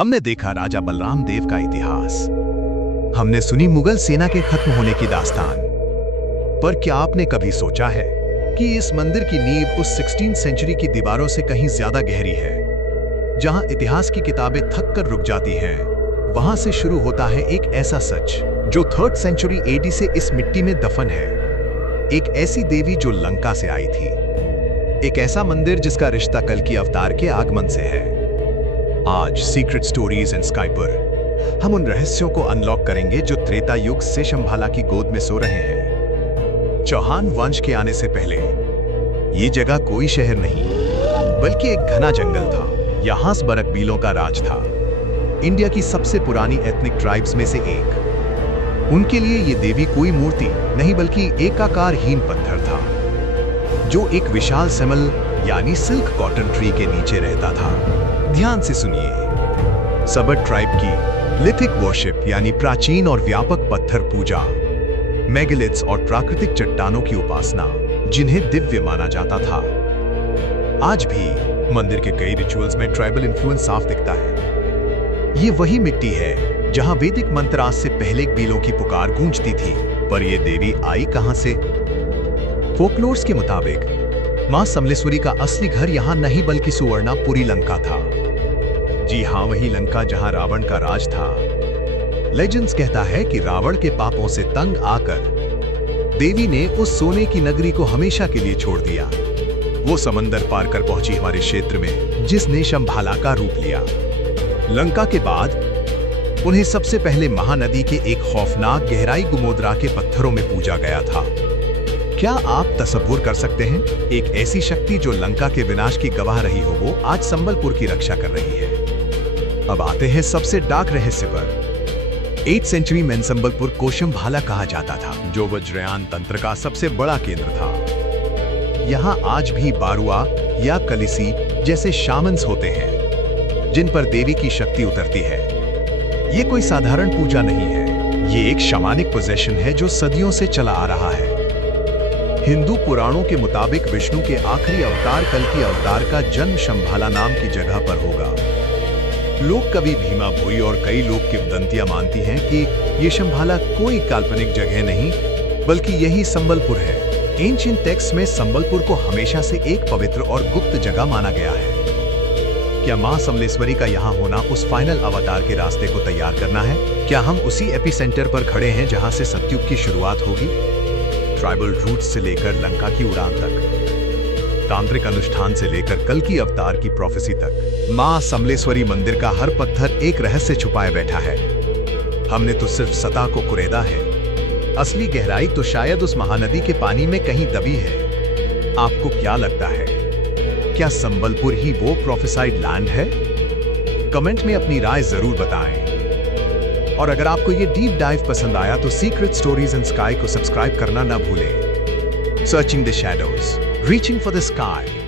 हमने देखा राजा बलराम देव का इतिहास, हमने सुनी मुगल सेना के खत्म होने की दास्तान। पर क्या आपने कभी सोचा है कि इस मंदिर की नींव उस 16वीं सेंचुरी की दीवारों से कहीं ज्यादा गहरी है? जहां इतिहास की किताबें थक कर रुक जाती हैं, वहां से शुरू होता है एक ऐसा सच जो 3rd सेंचुरी AD से इस मिट्टी में दफन है। एक ऐसी देवी जो लंका से आई थी, एक ऐसा मंदिर जिसका रिश्ता कल्कि अवतार के आगमन से है। आज सीक्रेट स्टोरीज एंड स्काई पर हम उन रहस्यों को अनलॉक करेंगे जो त्रेता युग से शंभाला की गोद में सो रहे हैं। चौहान वंश के आने से पहले ये जगह कोई शहर नहीं, बल्कि एक घना जंगल था। यहाँ बरकबीलों का राज था, इंडिया की सबसे पुरानी एथनिक ट्राइब्स में से एक। उनके लिए ये देवी कोई मूर्ति नहीं, बल्कि एक आकारहीन पत्थर था जो एक विशाल सेमल यानी सिल्क कॉटन ट्री के नीचे रहता था। ध्यान से सुनिए। सबट ट्राइब की लिथिक वर्शिप यानी प्राचीन और व्यापक पत्थर पूजा, मेगालिथ्स और प्राकृतिक चट्टानों की उपासना, जिन्हें दिव्य माना जाता था। आज भी मंदिर के कई रिचुअल्स में ट्राइबल इन्फ्लुएंस साफ दिखता है। ये वही मिट्टी है जहां वैदिक मंत्र आज से पहले बीलों की पुकार गूंजती थी। पर यह देवी आई कहां से? फोकलोर्स के मुताबिक मां समलेश्वरी का असली घर यहां नहीं, बल्कि सुवर्णापुरी लंका था। जी हां, वही लंका जहां रावण का राज था। लेजेंड्स कहता है कि रावण के पापों से तंग आकर देवी ने उस सोने की नगरी को हमेशा के लिए छोड़ दिया। वो समंदर पार कर पहुंची हमारे क्षेत्र में, जिसने शंभाला का रूप लिया। लंका के बाद उन्हें सबसे पहले महानदी के एक खौफनाक गहराई गुमोदरा के पत्थरों में पूजा गया था। क्या आप तसव्वुर कर सकते हैं, एक ऐसी शक्ति जो लंका के विनाश की गवाह रही हो, वो आज संबलपुर की रक्षा कर रही है? अब आते हैं सबसे डार्क रहस्य पर। 8th सेंचुरी में संबलपुर को शंभाला कहा जाता था, जो वज्रयान तंत्र का सबसे बड़ा केंद्र था। यहाँ आज भी बारुआ या कलिसी जैसे शामन्स होते हैं, जिन पर देवी की शक्ति उतरती है। ये कोई साधारण पूजा नहीं है, ये एक शमानिक पोजेशन है जो सदियों से चला आ रहा है। हिंदू पुराणों के मुताबिक विष्णु के आखिरी अवतार कल्कि अवतार का जन्म शंभाला नाम की जगह पर होगा। लोक कवि भीमा भोई और कई लोग किंवदंतियां मानती हैं कि ये शंभाला कोई काल्पनिक जगह नहीं, बल्कि यही संबलपुर है। एंशिएंट टेक्स्ट में संबलपुर को हमेशा से एक पवित्र और गुप्त जगह माना गया है। क्या मां समलेश्वरी का यहाँ होना उस फाइनल अवतार के रास्ते को तैयार करना है? क्या हम उसी एपिसेंटर पर खड़े हैं जहां से सतयुग की शुरुआत होगी? ट्राइबल रूट्स से लेकर लंका की उड़ान तक, तांत्रिक अनुष्ठान से लेकर कल्कि अवतार की प्रोफेसी तक, मां समलेश्वरी मंदिर का हर पत्थर एक रहस्य छुपाए बैठा है। हमने तो सिर्फ सतह को कुरेदा है, असली गहराई तो शायद उस महानदी के पानी में कहीं दबी है। आपको क्या लगता है, क्या संबलपुर ही वो प्रोफेसाइड लैंड है? कमेंट में अपनी राय जरूर बताएं। और अगर आपको ये डीप डाइव पसंद आया तो सीक्रेट स्टोरीज एंड स्काई को सब्सक्राइब करना ना भूलें। Searching the shadows, reaching for the sky.